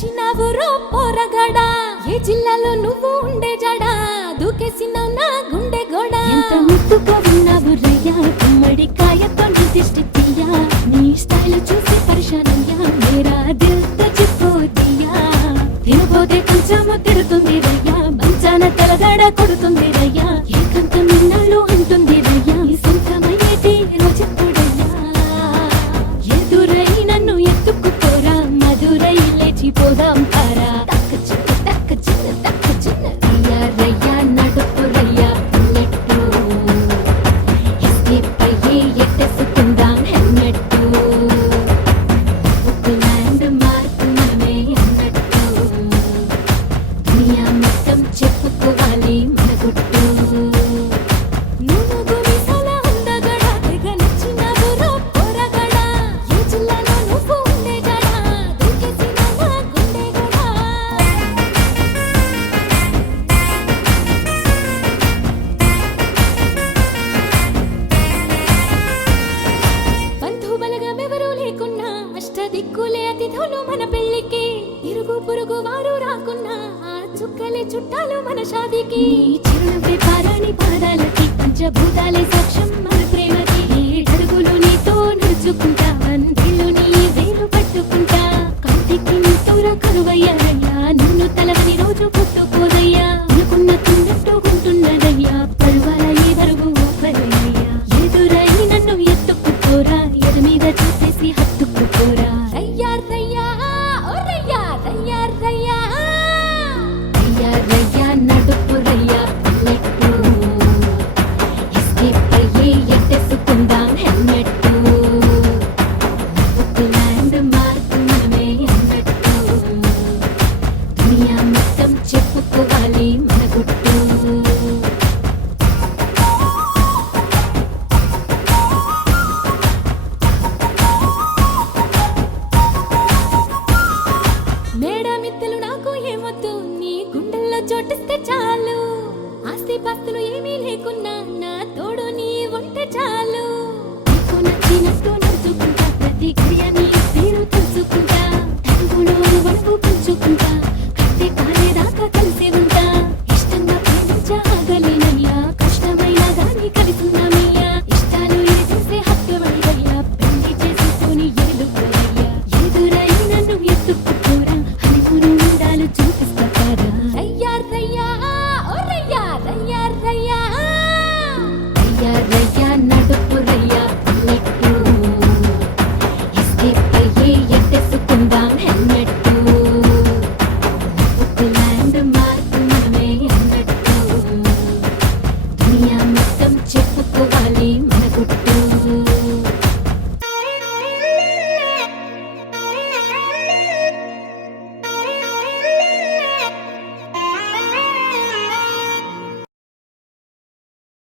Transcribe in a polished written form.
నచ్చినావు రో పోరగాడా ఏ జిల్లాలో నువ్వు ఉండే జడా దూకేసినావు నా గుండె గోడ ఎంత ముద్దుగా ఉన్నావు రయ్యా గుమ్మడికాయతో నీ దిష్టి తీయా నీ స్టైల్ చూసి పరిశానయ్యా మేరా దిల్ తచ్చిపో దియా తినబోతే కొంచెము తిడుతుంది రయ్యా మంచాన తలదడ కొడుతుంది రయ్యా ఏకంత నిన్నాళ్ళు అంటుంది రయ్యా ఈ సొంతమయ్యేటి రోజెప్పుడయ్యా ఎదురై నన్ను ఎత్తుకుపోరా మధురై లేచిపోదాం తారా తక్క చిన్న అయ్యా రయ్యా నడుపు రయ్యా బుల్లెట్టు ఎస్కేప్ అయ్యి ఎట్టేసుకుందాం హెల్మెట్ ఒక ల్యాండ్ మార్క్ మనమే అన్నట్టు దునియా మొత్తం చెప్పుకోవాలి మన గుట్టు నువ్వు గుమిసల అందగడా తెగ నచ్చినావు రో పోరగడా ఏ జిల్లాలో నువ్వు ఉండే జడా దూకేసినావా గుండె గోడ బంధు బలగమెవరూ లేకున్నా అష్టదిక్కులే అతిథులు మన పెళ్లికి ఇరుగు పొరుగు వారు రాకున్నా ఆ చుక్కలే చుట్టాలు మన షాదీకి చిరునవ్వే పారాని పాదాలకి పంచభూతాలే సాక్ష్యం మన ప్రేమకి అడుగులు నీతో నడుచుకుంటా అందిలు నీ వేలు పట్టుకుంటా కంటికి తూర కరువయ్యారయ్యా నిన్ను తలవని రోజు పుట్టుకోదయ్యా అనుకున్నట్టున్నట్టు ఉంటున్నదయ్యా పరువాల ఈ వరుగు ఊపరయ్యా ఎదురై నన్ను ఎత్తుకుపోరా ఎదు మీద చూసేసి హత్తుకుపోరా రయ్యా రయ్యా ఓ రయ్యా రయ్యా రయ్యా రయ్యా రయ్యా నడుపు రయ్యా బుల్లెట్టు ఎస్కేప్ అయ్యి ఎట్టేసుకుందాం హెల్మెట్ ఒక ల్యాండ్ మార్క్ మనమే అన్నట్టు దునియా మొత్తం చెప్పుకోవాలి మన గుట్టు మేడమిత్తలు నాకు ఏమొద్దు నీ గుండెల్లో చోటిస్తే చాలు ఆస్తి పాస్తులు ఏమీ లేకున్నా నా తోడు నీ ఉంటే చాలు నీకు నచ్చినట్టు